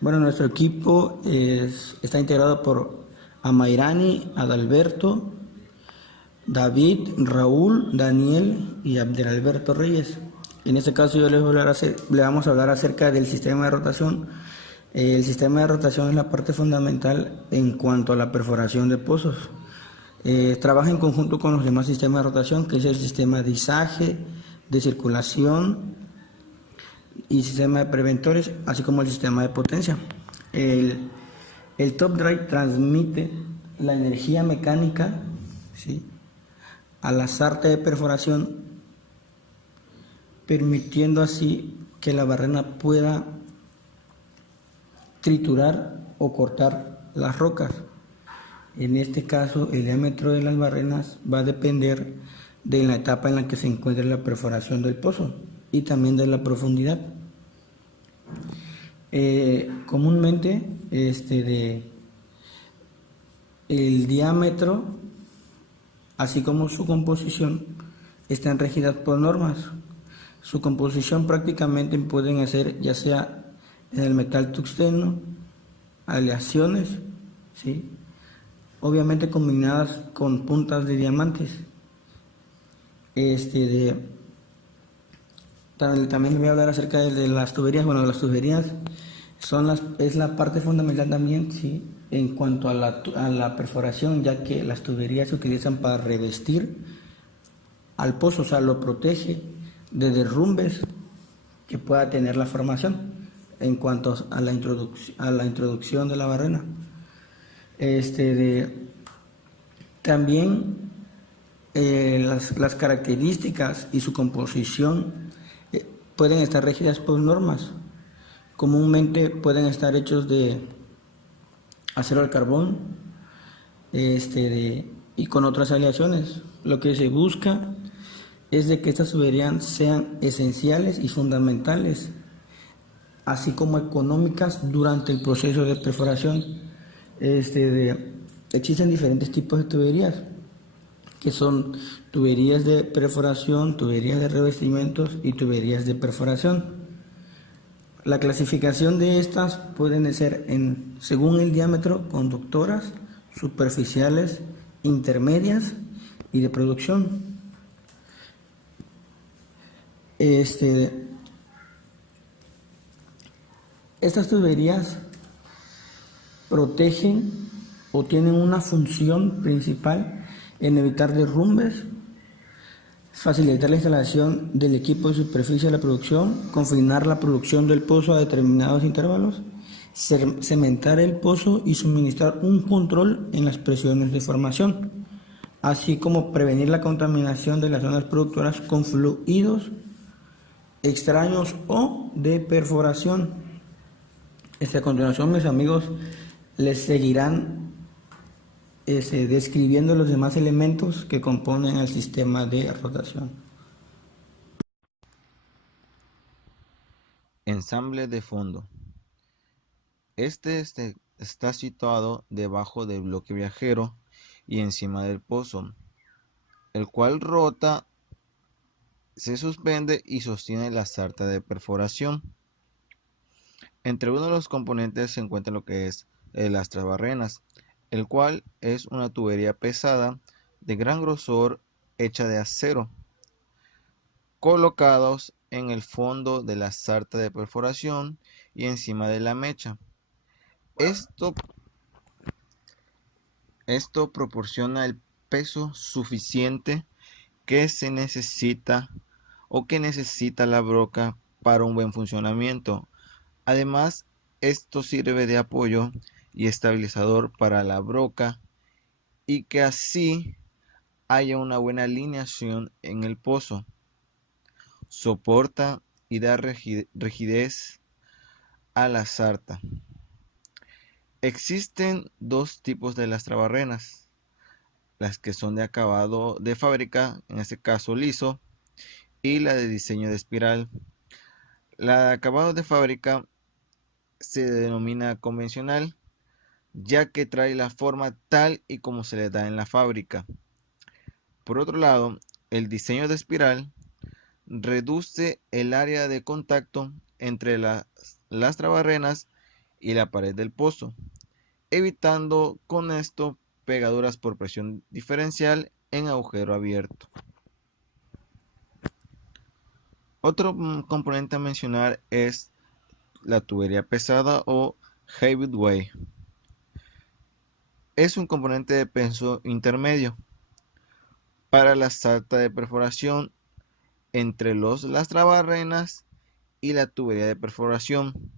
Bueno, nuestro equipo está integrado por Amairani, Adalberto, David, Raúl, Daniel y Abdelalberto Reyes. En este caso yo le vamos a hablar acerca del sistema de rotación. El sistema de rotación es la parte fundamental en cuanto a la perforación de pozos. Trabaja en conjunto con los demás sistemas de rotación, que es el sistema de izaje, de circulación y sistema de preventores, así como el sistema de potencia. El, el top drive transmite la energía mecánica, ¿sí?, a la sarta de perforación, permitiendo así que la barrena pueda triturar o cortar las rocas. En este caso, el diámetro de las barrenas va a depender de la etapa en la que se encuentre la perforación del pozo y también de la profundidad. Comúnmente, el diámetro, así como su composición, están regidas por normas. Su composición prácticamente pueden hacer ya sea en el metal tungsteno, aleaciones, ¿sí?, obviamente combinadas con puntas de diamantes. Este de, también voy a hablar acerca de las tuberías. Bueno, las tuberías es la parte fundamental también, ¿sí?, en cuanto a la perforación, ya que las tuberías se utilizan para revestir al pozo, o sea, lo protege de derrumbes que pueda tener la formación en cuanto a la introducción de la barrena. También las características y su composición pueden estar regidas por normas. Comúnmente pueden estar hechos de acero al carbón, y con otras aleaciones. Lo que se busca es de que estas tuberías sean esenciales y fundamentales, así como económicas durante el proceso de perforación. Existen diferentes tipos de tuberías, que son tuberías de perforación, tuberías de revestimientos y tuberías de perforación. La clasificación de estas pueden ser según el diámetro, conductoras, superficiales, intermedias y de producción. Estas tuberías protegen o tienen una función principal en evitar derrumbes, facilitar la instalación del equipo de superficie de la producción, confinar la producción del pozo a determinados intervalos, cementar el pozo y suministrar un control en las presiones de formación, así como prevenir la contaminación de las zonas productoras con fluidos extraños o de perforación. A continuación, mis amigos les seguirán describiendo los demás elementos que componen el sistema de rotación. Ensamble de fondo. Este está situado debajo del bloque viajero y encima del pozo, el cual rota, se suspende y sostiene la sarta de perforación. Entre uno de los componentes se encuentra lo que es el astrabarrenas, el cual es una tubería pesada de gran grosor hecha de acero, colocados en el fondo de la sarta de perforación y encima de la mecha. Esto, esto proporciona el peso suficiente que se necesita o que necesita la broca para un buen funcionamiento. Además, esto sirve de apoyo y estabilizador para la broca y que así haya una buena alineación en el pozo. Soporta y da rigidez a la sarta. Existen dos tipos de lastrabarrenas, las que son de acabado de fábrica, en este caso liso, y la de diseño de espiral. La de acabado de fábrica se denomina convencional, ya que trae la forma tal y como se le da en la fábrica. Por otro lado, el diseño de espiral reduce el área de contacto entre las lastrabarrenas y la pared del pozo, evitando con esto pegaduras por presión diferencial en agujero abierto. Otro componente a mencionar es la tubería pesada o heavyweight. Es un componente de peso intermedio para la salta de perforación entre las trabarrenas y la tubería de perforación,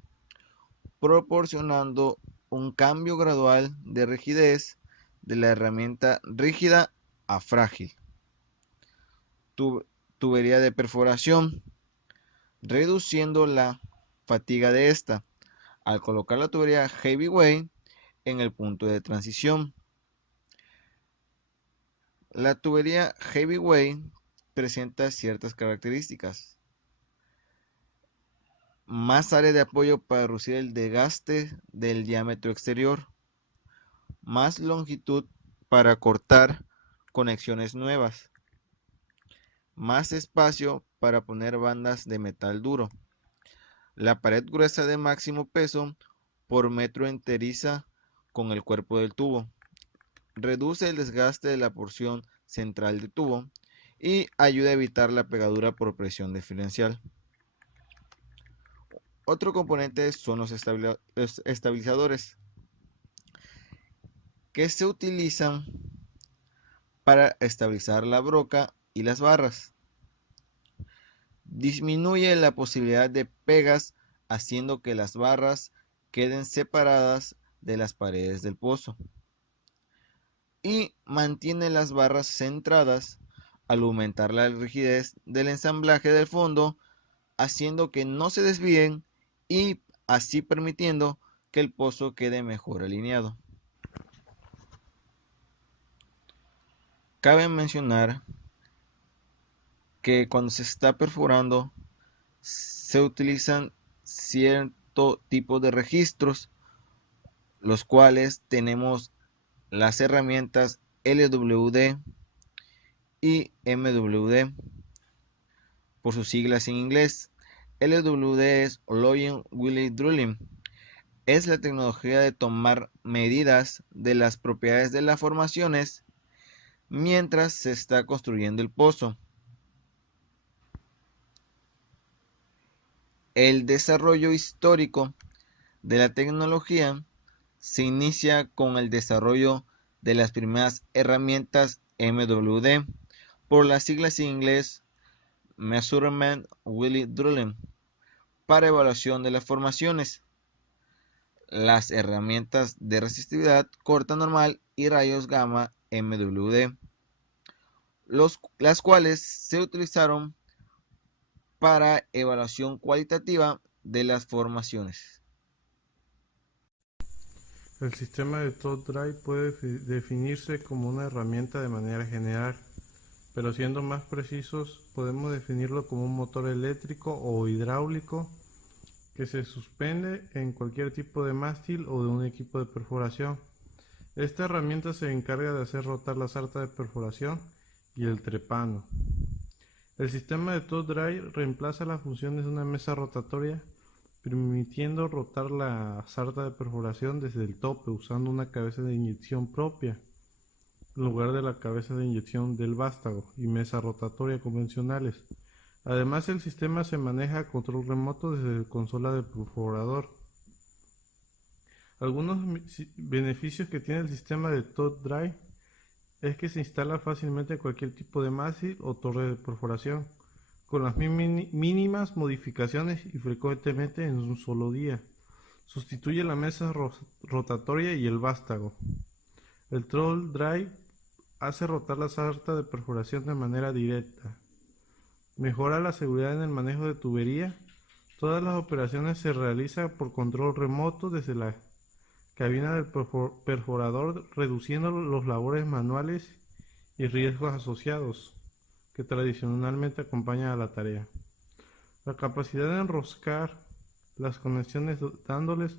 proporcionando un cambio gradual de rigidez de la herramienta rígida a frágil. Tubería de perforación, reduciendo la fatiga de esta al colocar la tubería heavyweight en el punto de transición. La tubería heavyweight presenta ciertas características: más área de apoyo para reducir el desgaste del diámetro exterior, más longitud para cortar conexiones nuevas, más espacio para poner bandas de metal duro. La pared gruesa de máximo peso por metro enteriza con el cuerpo del tubo, reduce el desgaste de la porción central del tubo y ayuda a evitar la pegadura por presión diferencial. Otro componente son los estabilizadores, que se utilizan para estabilizar la broca y las barras. Disminuye la posibilidad de pegas, haciendo que las barras queden separadas de las paredes del pozo, y mantiene las barras centradas al aumentar la rigidez del ensamblaje del fondo, haciendo que no se desvíen y así permitiendo que el pozo quede mejor alineado. Cabe mencionar que cuando se está perforando se utilizan cierto tipo de registros, los cuales tenemos las herramientas LWD y MWD por sus siglas en inglés. LWD es Low Willy Drilling. Es la tecnología de tomar medidas de las propiedades de las formaciones mientras se está construyendo el pozo. El desarrollo histórico de la tecnología se inicia con el desarrollo de las primeras herramientas MWD, por las siglas en inglés Measurement Wheel Drilling, para evaluación de las formaciones. Las herramientas de resistividad corta normal y rayos gamma MWD, las cuales se utilizaron para evaluación cualitativa de las formaciones. El sistema de Top Drive puede definirse como una herramienta de manera general, pero siendo más precisos, podemos definirlo como un motor eléctrico o hidráulico que se suspende en cualquier tipo de mástil o de un equipo de perforación. Esta herramienta se encarga de hacer rotar la sarta de perforación y el trepano. El sistema de Top Drive reemplaza las funciones de una mesa rotatoria, permitiendo rotar la sarta de perforación desde el tope usando una cabeza de inyección propia, en lugar de la cabeza de inyección del vástago y mesa rotatoria convencionales. Además, el sistema se maneja a control remoto desde la consola del perforador. Algunos beneficios que tiene el sistema de Top Drive es que se instala fácilmente en cualquier tipo de mástil o torre de perforación, con las mínimas modificaciones y frecuentemente en un solo día. Sustituye la mesa rotatoria y el vástago. El Top Drive hace rotar la sarta de perforación de manera directa. Mejora la seguridad en el manejo de tubería. Todas las operaciones se realizan por control remoto desde la cabina del perforador, reduciendo los labores manuales y riesgos asociados que tradicionalmente acompañan a la tarea. La capacidad de enroscar las conexiones dándoles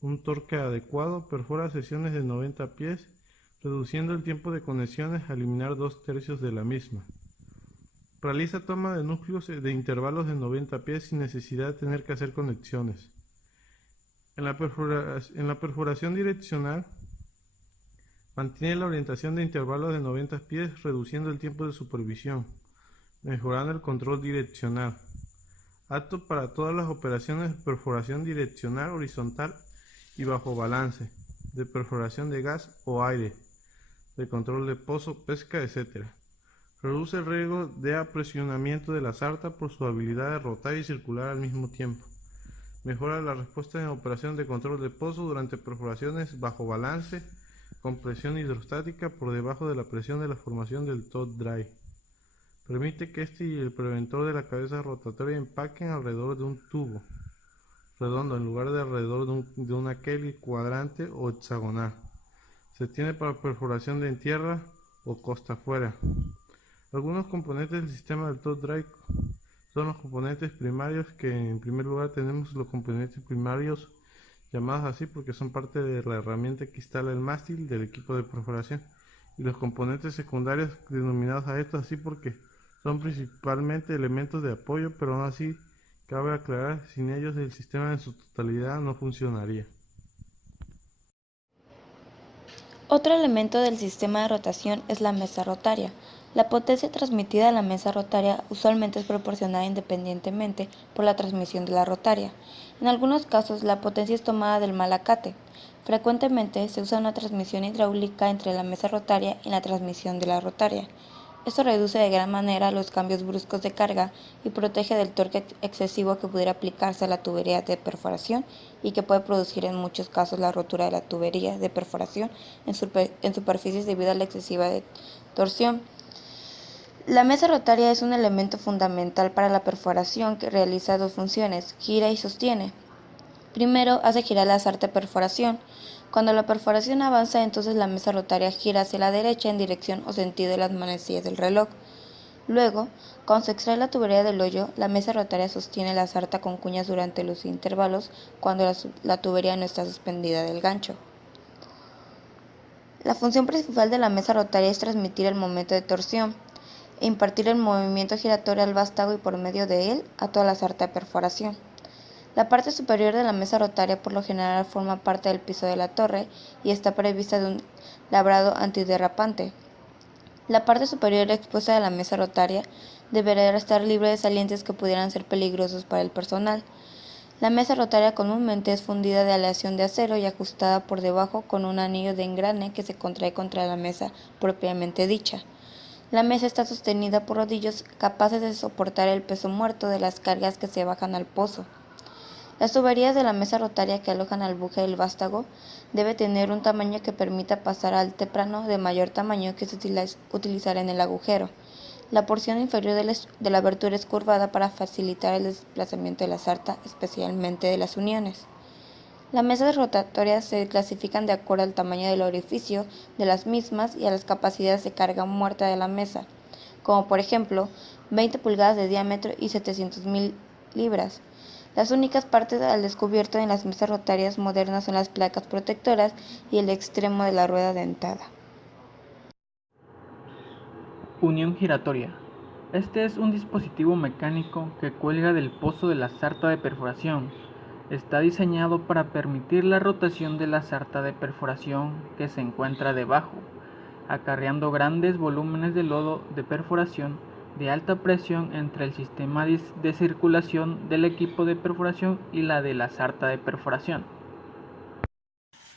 un torque adecuado perfora secciones de 90 pies, reduciendo el tiempo de conexiones a eliminar 2/3 de la misma. Realiza toma de núcleos de intervalos de 90 pies sin necesidad de tener que hacer conexiones. En la perforación direccional mantiene la orientación de intervalos de 90 pies, reduciendo el tiempo de supervisión, mejorando el control direccional. Apto para todas las operaciones de perforación direccional horizontal y bajo balance, de perforación de gas o aire, de control de pozo, pesca, etc. Reduce el riesgo de apresionamiento de la sarta por su habilidad de rotar y circular al mismo tiempo. Mejora la respuesta en operación de control de pozo durante perforaciones bajo balance con presión hidrostática por debajo de la presión de la formación del top dry. Permite que este y el preventor de la cabeza rotatoria impacten alrededor de un tubo redondo en lugar de alrededor de una Kelly cuadrante o hexagonal. Se tiene para perforación de en tierra o costa afuera. Algunos componentes del sistema del top dry son los componentes primarios, que en primer lugar tenemos los componentes primarios llamados así porque son parte de la herramienta que instala el mástil del equipo de perforación, y los componentes secundarios denominados a estos así porque son principalmente elementos de apoyo, pero aún así cabe aclarar, sin ellos el sistema en su totalidad no funcionaría. Otro elemento del sistema de rotación es la mesa rotaria. La potencia transmitida a la mesa rotaria usualmente es proporcionada independientemente por la transmisión de la rotaria. En algunos casos, la potencia es tomada del malacate. Frecuentemente se usa una transmisión hidráulica entre la mesa rotaria y la transmisión de la rotaria. Esto reduce de gran manera los cambios bruscos de carga y protege del torque excesivo que pudiera aplicarse a la tubería de perforación y que puede producir en muchos casos la rotura de la tubería de perforación en superficies debido a la excesiva torsión. La mesa rotaria es un elemento fundamental para la perforación que realiza dos funciones: gira y sostiene. Primero, hace girar la sarta de perforación. Cuando la perforación avanza, entonces la mesa rotaria gira hacia la derecha en dirección o sentido de las manecillas del reloj. Luego, cuando se extrae la tubería del hoyo, la mesa rotaria sostiene la sarta con cuñas durante los intervalos cuando la tubería no está suspendida del gancho. La función principal de la mesa rotaria es transmitir el momento de torsión e impartir el movimiento giratorio al vástago y por medio de él a toda la sarta de perforación. La parte superior de la mesa rotaria por lo general forma parte del piso de la torre y está prevista de un labrado antiderrapante. La parte superior expuesta de la mesa rotaria deberá estar libre de salientes que pudieran ser peligrosos para el personal. La mesa rotaria comúnmente es fundida de aleación de acero y ajustada por debajo con un anillo de engrane que se contrae contra la mesa propiamente dicha. La mesa está sostenida por rodillos capaces de soportar el peso muerto de las cargas que se bajan al pozo. Las tuberías de la mesa rotaria que alojan al buje del vástago debe tener un tamaño que permita pasar al téprano de mayor tamaño que se utilizará en el agujero. La porción inferior de la abertura es curvada para facilitar el desplazamiento de la sarta, especialmente de las uniones. Las mesas rotatorias se clasifican de acuerdo al tamaño del orificio de las mismas y a las capacidades de carga muerta de la mesa, como por ejemplo 20 pulgadas de diámetro y 700.000 libras. Las únicas partes al descubierto en las mesas rotarias modernas son las placas protectoras y el extremo de la rueda dentada. Unión giratoria. Este es un dispositivo mecánico que cuelga del pozo de la sarta de perforación. Está diseñado para permitir la rotación de la sarta de perforación que se encuentra debajo, acarreando grandes volúmenes de lodo de perforación de alta presión entre el sistema de circulación del equipo de perforación y la de la sarta de perforación.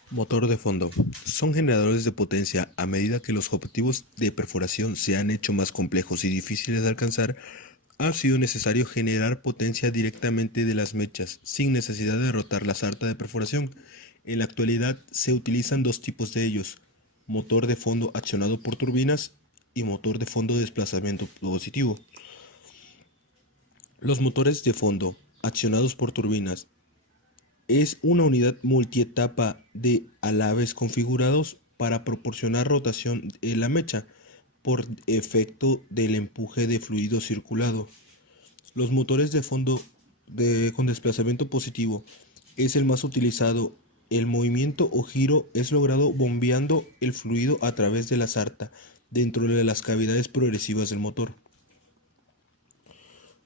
Motor de fondo. Son generadores de potencia. A medida que los objetivos de perforación se han hecho más complejos y difíciles de alcanzar, ha sido necesario generar potencia directamente de las mechas, sin necesidad de rotar la sarta de perforación. En la actualidad se utilizan dos tipos de ellos: motor de fondo accionado por turbinas y motor de fondo de desplazamiento positivo. Los motores de fondo accionados por turbinas es una unidad multietapa de alaves configurados para proporcionar rotación en la mecha por efecto del empuje de fluido circulado. Los motores de fondo con desplazamiento positivo es el más utilizado. El movimiento o giro es logrado bombeando el fluido a través de la sarta dentro de las cavidades progresivas del motor.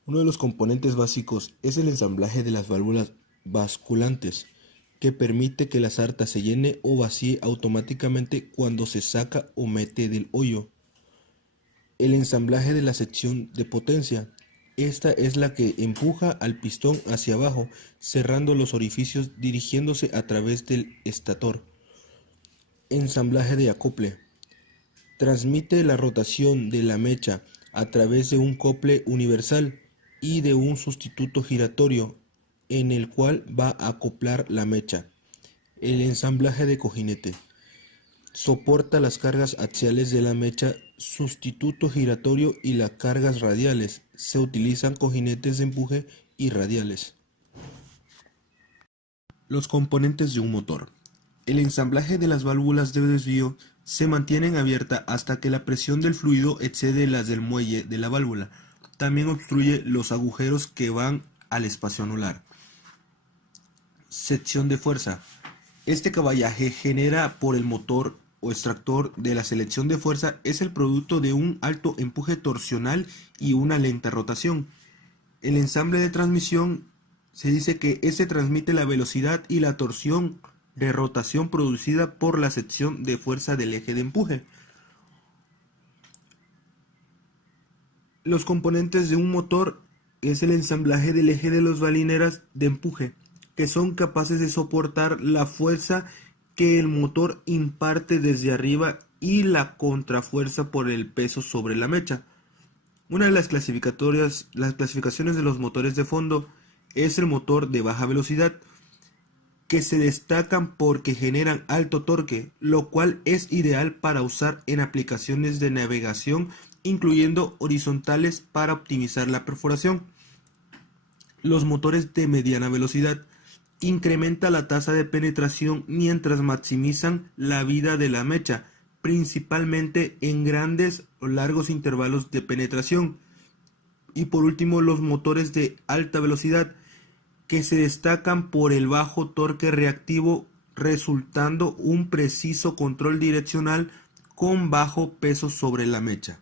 Uno de los componentes básicos es el ensamblaje de las válvulas basculantes, que permite que la sarta se llene o vacíe automáticamente cuando se saca o mete del hoyo. El ensamblaje de la sección de potencia. Esta es la que empuja al pistón hacia abajo, cerrando los orificios dirigiéndose a través del estator. Ensamblaje de acople. Transmite la rotación de la mecha a través de un acople universal y de un sustituto giratorio en el cual va a acoplar la mecha. El ensamblaje de cojinete. Soporta las cargas axiales de la mecha, sustituto giratorio y las cargas radiales. Se utilizan cojinetes de empuje y radiales. Los componentes de un motor. El ensamblaje de las válvulas de desvío se mantienen abiertas hasta que la presión del fluido excede las del muelle de la válvula. También obstruye los agujeros que van al espacio anular. Sección de fuerza. Este caballaje genera por el motor o extractor de la selección de fuerza es el producto de un alto empuje torsional y una lenta rotación. El ensamble de transmisión se dice que este transmite la velocidad y la torsión de rotación producida por la sección de fuerza del eje de empuje. Los componentes de un motor es el ensamblaje del eje de las balineras de empuje, que son capaces de soportar la fuerza que el motor imparte desde arriba y la contrafuerza por el peso sobre la mecha. Una de las clasificaciones de los motores de fondo es el motor de baja velocidad, que se destacan porque generan alto torque, lo cual es ideal para usar en aplicaciones de navegación, incluyendo horizontales para optimizar la perforación. Los motores de mediana velocidad incrementa la tasa de penetración mientras maximizan la vida de la mecha, principalmente en grandes o largos intervalos de penetración. Y por último, los motores de alta velocidad, que se destacan por el bajo torque reactivo, resultando un preciso control direccional con bajo peso sobre la mecha.